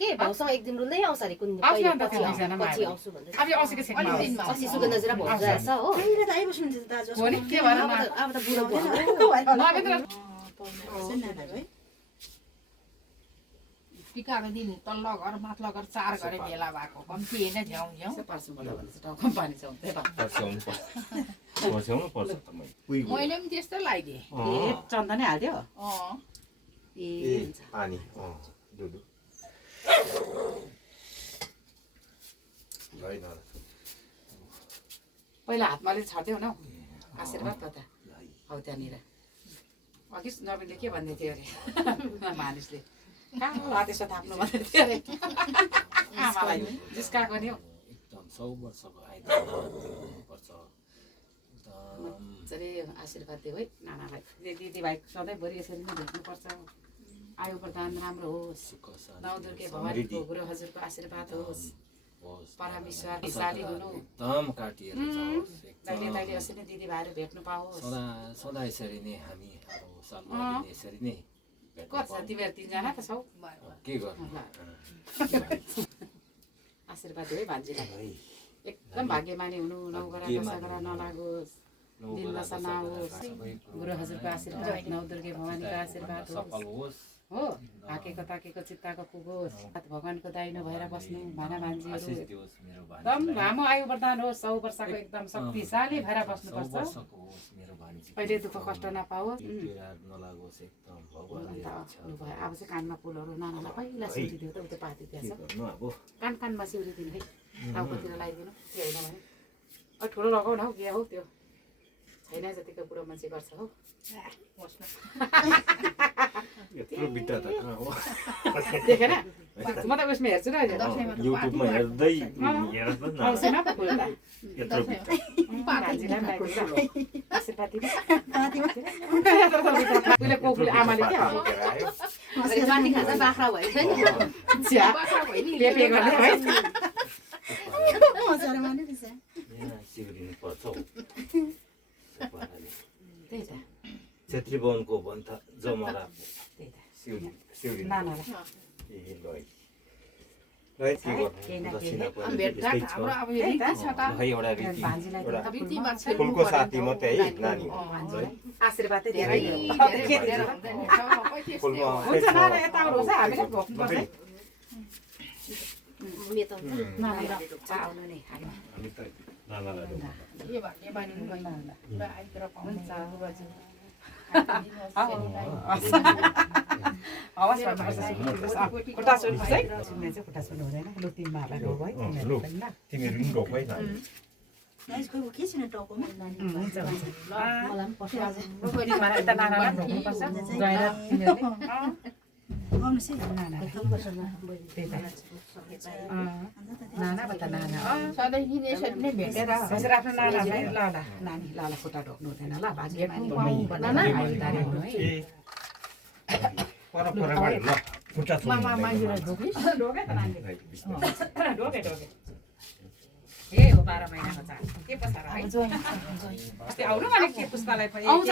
के भाउसँग एक दिन रुँदै आउँछ अरे कुन पछि आउँछु भन्दै अब यो औँसीको छेकमा आउँछ। अस्ति सुगन्धाजुरा भाउजू आएछ हो अहिले त आइबस्नुहुन्छ त दाजु हो नि के भएर अब त बुढो भयो टिकाको दिन तल्लो घर माथिल्लो घर 4 घरे भेला भएको कम्ती होइन झ्याउ झ्याउ पर्छ मलाई भने चाहिँ टाउको पानी छ त्यही त पर्छौँ पर्छ त मैले पनि त्यस्तै लाग्यो ए चन्दनै हाल्दियो ए पानी दुधु पहिला हातमा अलि छर्दियो न आशीर्वाद त हौ त्यहाँनिर अघि नवीनले के भन्दै थियो अरे मानिसले कहाँ त्यसो थाप्नु भन्दै थियो अरे आमालाई जिस्काएको नि हौ एकदम 100 वर्षको आइपर्छ मजाले आशीर्वाद दियो है नानालाई दिदीभाइ सधैँभरि यसरी नै भेट्नुपर्छ आयु प्रदान राम्रो होस् नवदुर्गे भवानीको गुरु हजुरको आशीर्वाद होस् परमेश्वर विशाली हुनु एकदम काटिएर जाओस् तैले तैले यसरी नै दिदीभाइहरू भेट्नु पाओस् सदा यसरी नै हामी अब सालमा यसरी नै कति छ तिमीहरू 3 जना त छौ के गर्नु आशीर्वाद दियो है भान्जीलाई एकदम भाग्यमानी हुनु नौगरा सगरा नलागोस् दिन दशा नहोस् गुरु हजुरको आशीर्वाद नवदुर्गे भवानीको आशीर्वाद होस् हो हाकेको ताकेको चित्ताको पुगोस् भगवानको दाइनो भएर बस्नु भाना भान्जीहरू एकदम लामो आयु वरदान होस् 100 वर्षको एकदम शक्तिशाली भएर बस्नुपर्छ कहिले दुःख कष्ट नपाओस् नलागोस् एकदम अब चाहिँ कानमा फुलहरू नानालाई पहिला सिउरिदियो त उता पाती त्यहाँ कान कानमा सिउरिदिनु है टाउकोतिर लगाइदिनु त्यो होइन भने ठुलो लगाउ न हौ बिहा हौ त्यो छैन जतिको बुढो मान्छे गर्छ हौ यत्रो बिटा त कहाँ हो देखेन म त उसमा हेर्छु न युट्युबमा हेर्दै आउँछ न फुल त यत्रो बिटा उहिले कोकुले आमाले के माथि खाँदा बाख्रा भयो नि लेपे गर्ने है सिउरिनु पर्छ त्यही त छेत्री बाहुनको भन्था जमरा सिउरी नानालाई फुलको साथी मात्रै है नानी आशीर्वाद धेरै फुलमा हुन्छ नाना यता आउनुहोस् है हामीले भोग्नुपर्छ है आउनु नि के भन्ने बानी पुरा आइतिर हुन्छ पाउँछ हवस् भन्नुपर्छ खुट्टा सुन्नुहोस् है सुन्ने चाहिँ खुट्टा सुन्नु हुँदैन लु तिमीहरूलाई ढोक है तिमीहरू पनि ढोक है नानी के छैन टाउकोमा हुन्छ हुन्छ मलाई पनि पर्छ आज यता नानालाई ढोक्नुपर्छ गएर तिमीहरूले आउनुहोस् है नाना नाना बता नाना सधैँ यसरी नै भेटेर हजुर आफ्नो नानालाई ल ल नानी ल ल खुट्टा ढोक्नु हुँदैन ल बाजे ए हो 12 महिनाको चाड के पसार है अस्ति आउनु भने के पुष्पालाई पनि आउँछ